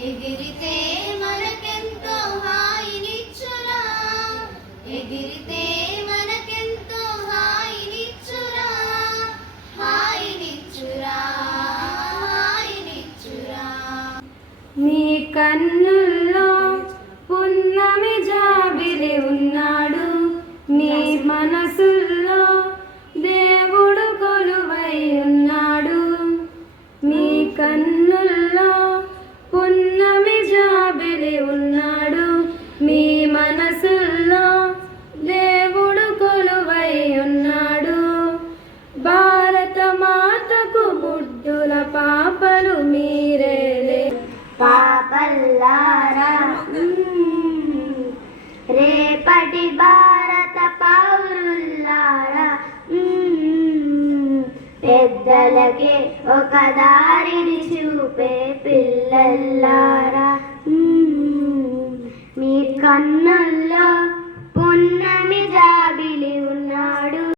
ఎగిరితే మనకెంతో హాయినిచ్చురా, ఎగిరితే మనకెంతో హాయినిచ్చురా, హాయినిచ్చురా, హాయినిచ్చురా. మీ కన్నుల్లో పున్నమి జాబిలి ఉన్నాడు, నీ మనసుల్లో దేవుడు కొలువై ఉన్నాడు. మీ కన్నుల్లో పున్నమి జాబిలి ఉన్నాడు, మీ మనసుల్లో దేవుడు కొలువై ఉన్నాడు. భారత మాతకు బుద్ధుల పాపలు మీరేలే పాపల్లారా, రేపటి భారత పౌరుల్లారా, పెద్దలకే ఒక దారిని చూపే పిల్లల్లారా, మీ కన్నుల